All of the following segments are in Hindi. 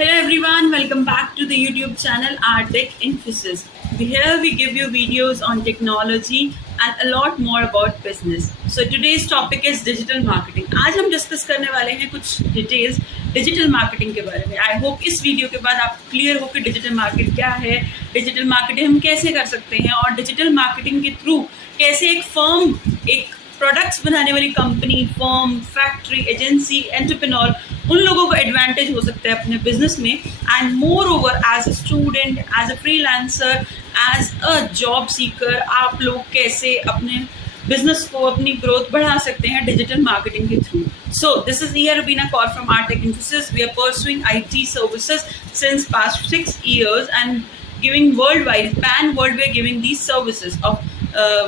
Hello everyone, welcome back to the YouTube channel Art Tech Infosys. Here we give you videos on technology and a lot more about business. So today's topic is digital marketing. आज हम डिस्कस करने वाले हैं कुछ डिटेल्स डिजिटल मार्केटिंग के बारे में. आई होप इस वीडियो के बाद आप क्लियर हो कि डिजिटल मार्केट क्या है, डिजिटल मार्केटिंग हम कैसे कर सकते हैं और डिजिटल मार्केटिंग के थ्रू कैसे एक फर्म, एक प्रोडक्ट्स बनाने वाली company, firm, factory, agency, entrepreneur, उन लोगों को एडवांटेज हो सकता है अपने बिजनेस में. And moreover as a student, as a freelancer, as a job seeker, आप लोग कैसे अपने बिजनेस को, अपनी ग्रोथ बढ़ा सकते हैं डिजिटल मार्केटिंग के through. So this is Rubina Kaur from Art Tech Infosys. We are pursuing IT services since past 6 years and giving worldwide, pan-world, we are giving these services of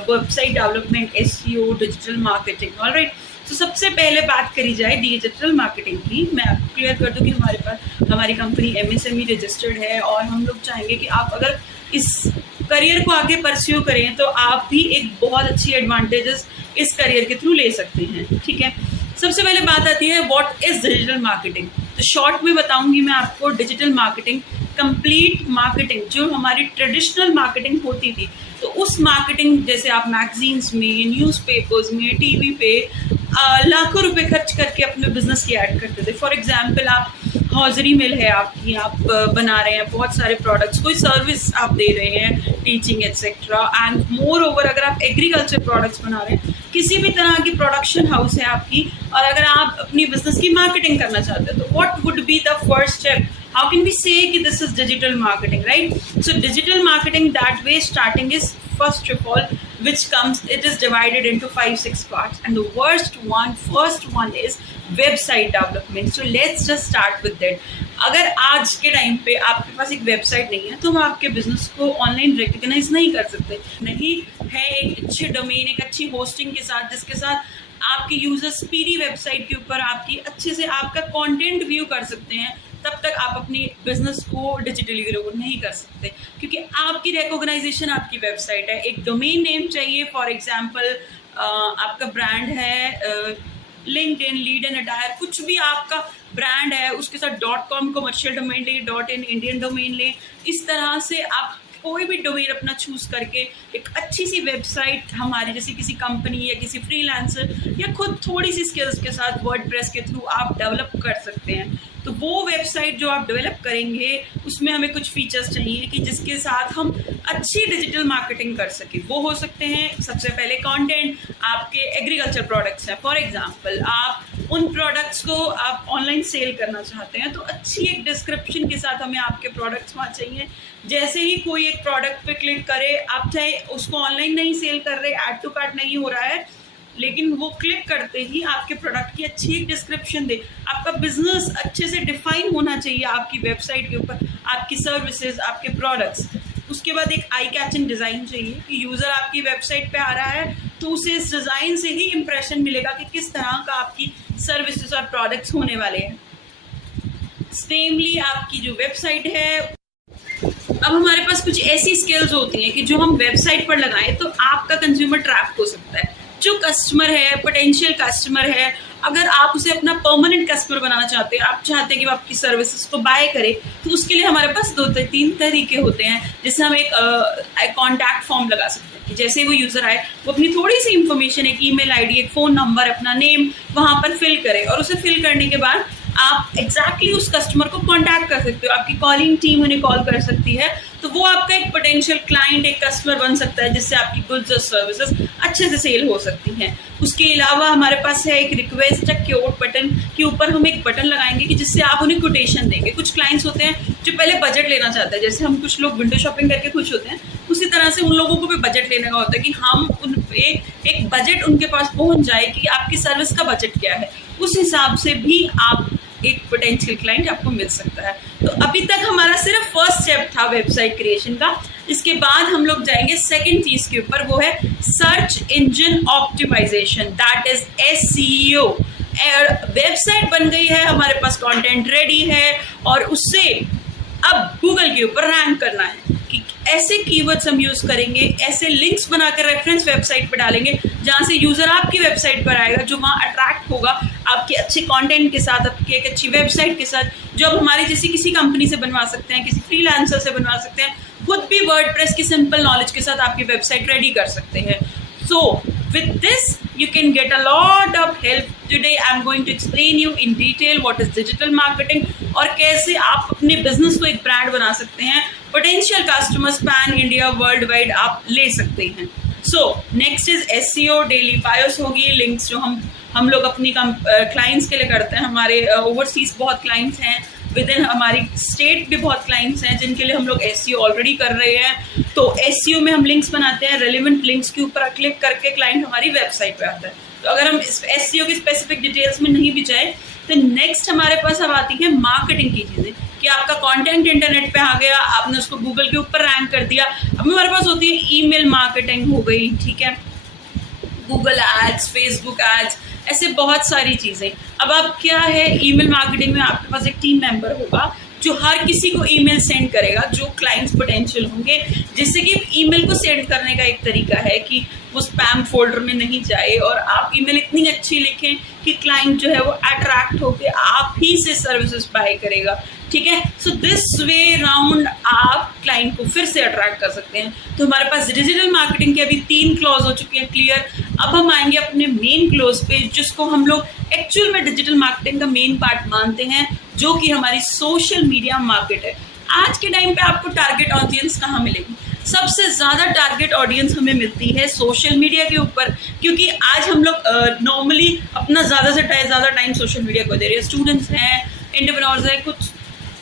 website development, SEO, digital marketing. All right. तो सबसे पहले बात करी जाए डिजिटल मार्केटिंग की. मैं आपको क्लियर कर दूं कि हमारे पास हमारी कंपनी MSME रजिस्टर्ड है और हम लोग चाहेंगे कि आप अगर इस करियर को आगे परस्यू करें तो आप भी एक बहुत अच्छी एडवांटेजेस इस करियर के थ्रू ले सकते हैं. ठीक है. सबसे पहले बात आती है व्हाट इज डिजिटल मार्केटिंग. तो शॉर्ट में बताऊंगी मैं आपको. डिजिटल मार्केटिंग कंप्लीट मार्केटिंग जो हमारी ट्रेडिशनल मार्केटिंग होती थी, तो उस मार्केटिंग जैसे आप मैगजीन्स में, न्यूज़पेपर्स में, टीवी पे लाखों रुपए खर्च करके अपने बिजनेस की ऐड करते थे. फॉर एग्जांपल आप हॉजरी मिल है आपकी, आप बना रहे हैं बहुत सारे प्रोडक्ट्स, कोई सर्विस आप दे रहे हैं, teaching etcetera. And more over अगर आप एग्रीकल्चर प्रोडक्ट्स बना रहे हैं, किसी भी तरह की प्रोडक्शन हाउस है आपकी, और अगर आप अपनी बिजनेस की मार्केटिंग करना चाहते हैं, तो what would be the first step? How can we say कि this is digital marketing, right? So digital marketing that way starting is first of all, which comes, it is divided into 5-6 parts, and the first one is website development. So let's just start with that. अगर आज के टाइम पे आपके पास एक वेबसाइट नहीं है तो हम आपके बिजनेस को ऑनलाइन रिकग्नाइज नहीं कर सकते. नहीं है एक अच्छे डोमेन, एक अच्छी होस्टिंग के साथ, जिसके साथ आपके यूजर्स स्पीडी वेबसाइट के ऊपर आपकी अच्छे से आपका कंटेंट व्यू कर सकते हैं, तब तक आप अपनी बिजनेस को डिजिटली ग्रो नहीं कर सकते, क्योंकि आपकी रिकॉग्नाइजेशन आपकी वेबसाइट है. एक डोमेन नेम चाहिए. फॉर एग्जांपल आपका ब्रांड है लिंक्डइन, लीड एंड अटायर, कुछ भी आपका ब्रांड है, उसके साथ .com कमर्शियल डोमेन ले, .in इंडियन डोमेन ले. इस तरह से आप कोई भी डोमेन अपना चूज करके एक अच्छी सी वेबसाइट हमारी जैसे किसी कंपनी या किसी फ्रीलांसर या खुद थोड़ी सी स्किल्स के साथ वर्डप्रेस के थ्रू आप डेवलप कर सकते हैं. तो वो वेबसाइट जो आप डेवलप करेंगे उसमें हमें कुछ फीचर्स चाहिए कि जिसके साथ हम अच्छी डिजिटल मार्केटिंग कर सकें. वो हो सकते हैं सबसे पहले कंटेंट. आपके एग्रीकल्चर प्रोडक्ट्स हैं, फॉर एग्जांपल आप उन प्रोडक्ट्स को आप ऑनलाइन सेल करना चाहते हैं, तो अच्छी एक डिस्क्रिप्शन के साथ हमें आपके प्रोडक्ट्स वहाँ चाहिए. जैसे ही कोई एक प्रोडक्ट पे क्लिक करे, आप चाहे उसको ऑनलाइन नहीं सेल कर रहे, ऐड टू कार्ट नहीं हो रहा है, लेकिन वो क्लिक करते ही आपके प्रोडक्ट की अच्छी एक डिस्क्रिप्शन दे. आपका बिजनेस अच्छे से डिफाइन होना चाहिए आपकी वेबसाइट के ऊपर, आपकी सर्विसेज, आपके प्रोडक्ट्स. उसके बाद एक आई कैचिंग डिज़ाइन चाहिए कि यूज़र आपकी वेबसाइट पे आ रहा है तो उसे इस डिज़ाइन से ही इम्प्रेशन मिलेगा कि किस तरह का आपकी सर्विसेज और प्रोडक्ट्स होने वाले हैं. सेमली आपकी जो वेबसाइट है, अब हमारे पास कुछ ऐसी स्किल्स होती हैं कि जो हम वेबसाइट पर लगाएं तो आपका कंज्यूमर ट्रैप हो सकता है. जो कस्टमर है, पोटेंशियल कस्टमर है, अगर आप उसे अपना परमानेंट कस्टमर बनाना चाहते हैं, आप चाहते हैं कि वो आपकी सर्विसेज को बाय करे, तो उसके लिए हमारे पास 2-3 तरीके होते हैं जिससे हम एक कॉन्टैक्ट फॉर्म लगा सकते हैं. जैसे वो यूज़र आए, वो अपनी थोड़ी सी इन्फॉर्मेशन, एक ईमेल आईडी, एक फ़ोन नंबर, अपना नेम वहाँ पर फिल करे, और उसे फिल करने के बाद आप एग्जैक्टली उस कस्टमर को कांटेक्ट कर सकते हो. आपकी कॉलिंग टीम उन्हें कॉल कर सकती है, तो वो आपका एक पोटेंशियल क्लाइंट, एक कस्टमर बन सकता है, जिससे आपकी गुड्स और सर्विसेज अच्छे से सेल हो सकती हैं. उसके अलावा हमारे पास है एक रिक्वेस्ट या क्योट बटन के ऊपर हम एक बटन लगाएंगे कि जिससे आप उन्हें कोटेशन देंगे. कुछ क्लाइंट्स होते हैं जो पहले बजट लेना चाहते हैं, जैसे हम कुछ लोग विंडो शॉपिंग करके खुश होते हैं, उसी तरह से उन लोगों को भी बजट लेने का होता है कि हम उन एक बजट उनके पास पहुंच जाए कि आपकी सर्विस का बजट क्या है. उस हिसाब से भी आप एक पोटेंशियल क्लाइंट आपको मिल सकता है. तो अभी तक हमारा सिर्फ फर्स्ट स्टेप था वेबसाइट क्रिएशन का. इसके बाद हम लोग जाएंगे सेकंड चीज के ऊपर, वो है search engine optimization, that is SEO. Website बन गई है, हमारे पास कंटेंट रेडी है, और उससे अब गूगल के ऊपर रैंक करना है कि ऐसे कीवर्ड्स हम यूज करेंगे, ऐसे लिंक्स बनाकर रेफरेंस वेबसाइट पर डालेंगे जहां से यूजर आपकी वेबसाइट पर आएगा, जो वहां अट्रैक्ट होगा आपके अच्छे कंटेंट के साथ, आपकी एक अच्छी वेबसाइट के साथ, जो अब हमारी जैसी किसी कंपनी से बनवा सकते हैं, किसी फ्रीलांसर से बनवा सकते हैं, खुद भी वर्डप्रेस की सिंपल नॉलेज के साथ आपकी वेबसाइट रेडी कर सकते हैं. So with this you can get a lot of help. Today I'm going to explain you in detail what is digital marketing और कैसे आप अपने बिजनेस को एक ब्रांड बना सकते हैं. Potential customers pan India world wide आप ले सकते हैं. So next is SEO. Daily BIOS होगी, लिंक्स जो हम लोग अपनी क्लाइंट्स के लिए करते हैं. हमारे ओवरसीज बहुत क्लाइंट्स हैं, विद इन हमारी स्टेट भी बहुत क्लाइंट्स हैं जिनके लिए हम लोग SEO ऑलरेडी कर रहे हैं. तो SEO में हम लिंक्स बनाते हैं, रेलिवेंट लिंक्स के ऊपर क्लिक करके क्लाइंट हमारी वेबसाइट पे आता है. तो अगर हम SEO की स्पेसिफिक डिटेल्स में नहीं भी जाए तो नेक्स्ट हमारे पास अब आती है मार्केटिंग की चीज़ें कि आपका कंटेंट इंटरनेट पे आ गया, आपने उसको गूगल के ऊपर रैंक कर दिया. अब हमारे पास होती है ईमेल मार्केटिंग हो गई, ठीक है, गूगल एड्स, फेसबुक एड्स, ऐसे बहुत सारी चीज़ें. अब आप क्या है, ईमेल मार्केटिंग में आपके पास एक टीम मेंबर होगा जो हर किसी को ईमेल सेंड करेगा जो क्लाइंट्स पोटेंशियल होंगे, जिससे कि ईमेल को सेंड करने का एक तरीका है कि वो स्पैम फोल्डर में नहीं जाए और आप ईमेल इतनी अच्छी लिखें कि क्लाइंट जो है वो अट्रैक्ट होकर आप ही से सर्विसेज बाय करेगा. ठीक है, सो दिस वे राउंड आप क्लाइंट को फिर से अट्रैक्ट कर सकते हैं. तो हमारे पास डिजिटल मार्केटिंग के अभी 3 क्लॉज हो चुके हैं क्लियर. अब हम आएंगे अपने मेन क्लॉज पे जिसको हम लोग एक्चुअल में डिजिटल मार्केटिंग का मेन पार्ट मानते हैं, जो कि हमारी सोशल मीडिया मार्केट है. आज के टाइम पे आपको टारगेट ऑडियंस कहाँ मिलेगी? सबसे ज़्यादा टारगेट ऑडियंस हमें मिलती है सोशल मीडिया के ऊपर, क्योंकि आज हम लोग नॉर्मली अपना ज़्यादा से ज़्यादा टाइम सोशल मीडिया को दे रहे हैं. स्टूडेंट्स हैं, एंटरप्रेन्योर्स हैं, कुछ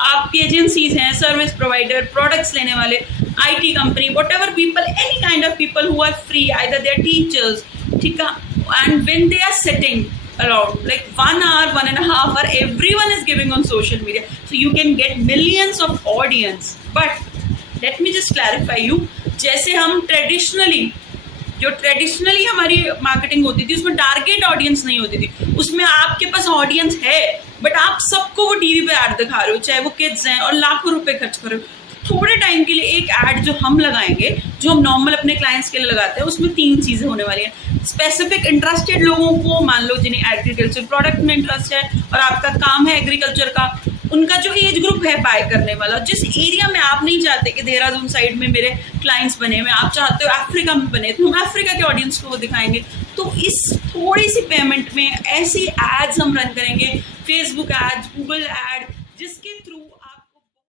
आपकी एजेंसीज हैं, सर्विस प्रोवाइडर, प्रोडक्ट्स लेने वाले, IT company, whatever people, any kind of people who are free, either they are teachers, ठीक है, and when they are sitting around like 1 hour, 1.5 hour, everyone is giving on social media, so you can get millions of audience. But let me just clarify you, जैसे हम ट्रेडिशनली हमारी मार्केटिंग होती थी उसमें टारगेट ऑडियंस नहीं होती थी. उसमें आपके पास ऑडियंस है बट आप सबको वो टीवी पे ऐड दिखा रहे हो, चाहे वो किड्स हैं, और लाखों रुपए खर्च कर रहे हो. थोड़े टाइम के लिए एक ऐड जो हम लगाएंगे, जो हम नॉर्मल अपने क्लाइंट्स के लिए लगाते हैं, उसमें 3 चीज़ें होने वाली हैं. स्पेसिफिक इंटरेस्टेड लोगों को, मान लो जिन्हें एग्रीकल्चर प्रोडक्ट में इंटरेस्ट है और आपका काम है एग्रीकल्चर का, उनका जो एज ग्रुप है बाय करने वाला, जिस एरिया में आप नहीं चाहते कि देहरादून साइड में मेरे क्लाइंट्स बने हुए, आप चाहते हो अफ्रीका में बने, तो हम अफ्रीका के ऑडियंस को वो दिखाएंगे. तो इस थोड़ी सी पेमेंट में ऐसी एड्स हम रन करेंगे, फेसबुक एड्स, गूगल एड,